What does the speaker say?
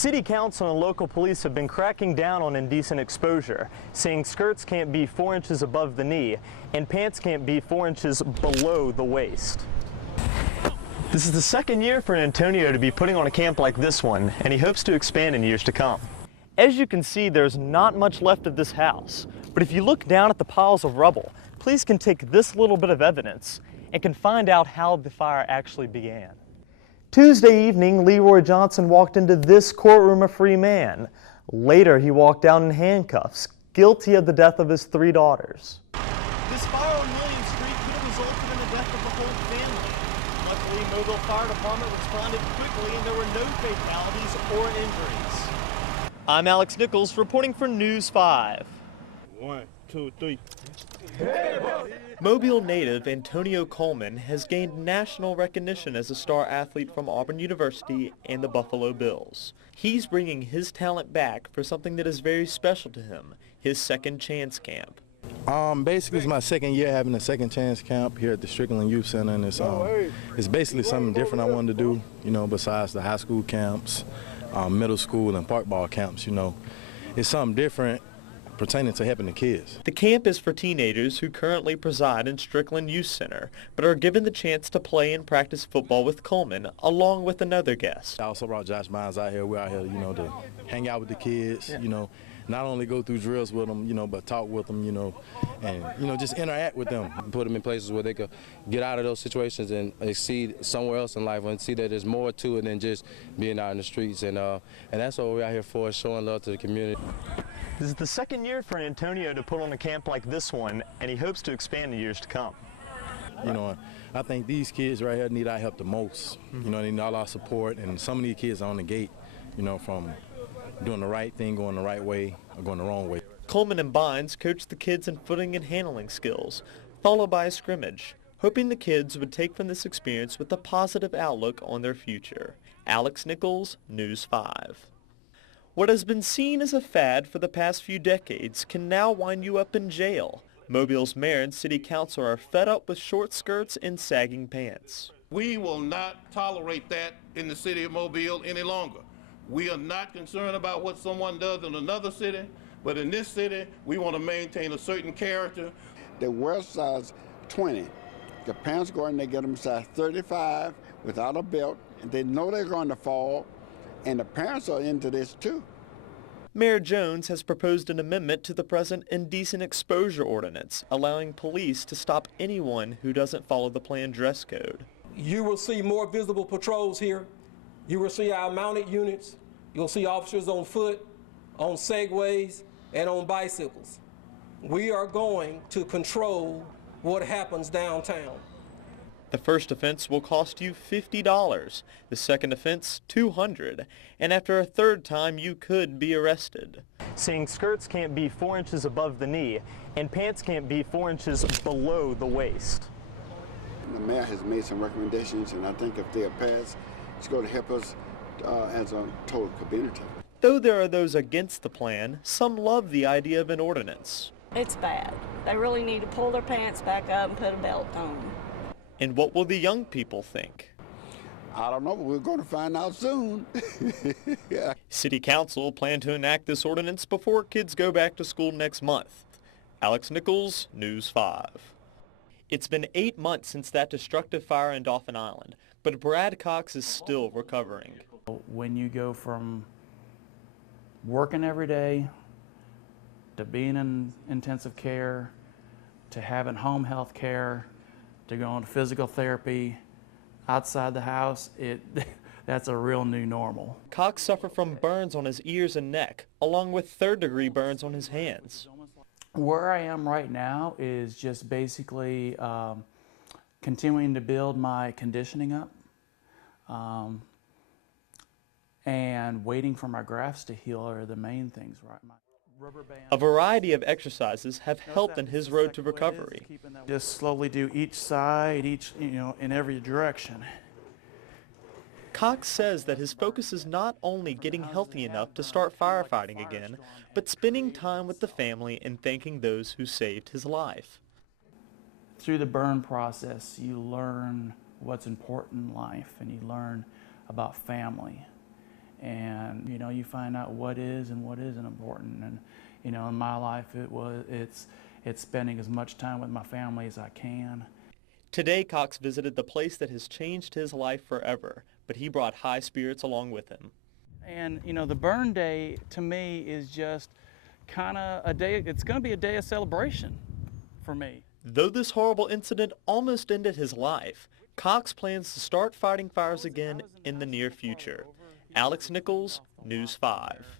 City Council and local police have been cracking down on indecent exposure, saying skirts can't be 4 inches above the knee and pants can't be 4 inches below the waist. This is the second year for Antonio to be putting on a camp like this one, and he hopes to expand in years to come. As you can see, there's not much left of this house, but if you look down at the piles of rubble, police can take this little bit of evidence and can find out how the fire actually began. Tuesday evening, Leroy Johnson walked into this courtroom a free man. Later, he walked out in handcuffs, guilty of the death of his 3 daughters. This fire on William Street could have resulted in the death of the whole family. Luckily, Mobile Fire Department responded quickly and there were no fatalities or injuries. I'm Alex Nichols reporting for News 5. 1, 2, 3. Mobile native Antonio Coleman has gained national recognition as a star athlete from Auburn University and the Buffalo Bills. He's bringing his talent back for something that is very special to him, his second chance camp. Basically, it's my second year having a second chance camp here at the Strickland Youth Center, and it's basically something different I wanted to do, you know, besides the high school camps, middle school, and park ball camps, you know. It's something different pertaining to helping the kids. The camp is for teenagers who currently preside in Strickland Youth Center, but are given the chance to play and practice football with Coleman, along with another guest. I also brought Josh Bynes out here. We're out here, you know, to hang out with the kids, you know, not only go through drills with them, you know, but talk with them, you know, and, you know, just interact with them. Put them in places where they could get out of those situations and exceed somewhere else in life and see that there's more to it than just being out in the streets. And that's what we're out here for, showing love to the community. This is the second year for Antonio to put on a camp like this one, and he hopes to expand in years to come. You know, I think these kids right here need our help the most. You know, they need all our support, and some of these kids are on the gate, you know, from doing the right thing, going the right way, or going the wrong way. Coleman and Bynes coached the kids in footing and handling skills, followed by a scrimmage, hoping the kids would take from this experience with a positive outlook on their future. Alex Nichols, News 5. What has been seen as a fad for the past few decades can now wind you up in jail. Mobile's mayor and city council are fed up with short skirts and sagging pants. We will not tolerate that in the city of Mobile any longer. We are not concerned about what someone does in another city, but in this city, we want to maintain a certain character. They wear size 20. The pants go in, they get them size 35 without a belt, and they know they're going to fall, and the parents are into this too. Mayor Jones has proposed an amendment to the present indecent exposure ordinance, allowing police to stop anyone who doesn't follow the planned dress code. You will see more visible patrols here. You will see our mounted units. You'll see officers on foot, on segways, and on bicycles. We are going to control what happens downtown. The first offense will cost you $50, the second offense $200, and after a third time you could be arrested. Saying skirts can't be 4 inches above the knee and pants can't be 4 inches below the waist. The mayor has made some recommendations, and I think if they are passed, it's going to help us as a total community. Though there are those against the plan, some love the idea of an ordinance. It's bad. They really need to pull their pants back up and put a belt on. And what will the young people think? I don't know, but we're going to find out soon. Yeah. City Council plan to enact this ordinance before kids go back to school next month. Alex Nichols, News 5. It's been 8 months since that destructive fire in Dauphin Island, but Brad Cox is still recovering. When you go from working every day to being in intensive care to having home health care to going to physical therapy outside the house, that's a real new normal. Cox suffered from burns on his ears and neck, along with third-degree burns on his hands. Where I am right now is just basically continuing to build my conditioning up and waiting for my grafts to heal are the main things right now. A variety of exercises have helped in his road to recovery. Just slowly do each side, in every direction. Cox says that his focus is not only getting healthy enough to start firefighting again, but spending time with the family and thanking those who saved his life. Through the burn process, you learn what's important in life, and you learn about family. and you know, you find out what is and what isn't important. And you know, in my life, it's spending as much time with my family as I can. Today, Cox visited the place that has changed his life forever, but he brought high spirits along with him. And you know, the burn day to me is just kind of a day. It's going to be a day of celebration for me. Though this horrible incident almost ended his life, Cox plans to start fighting fires again in the near future. Alex Nichols, News 5.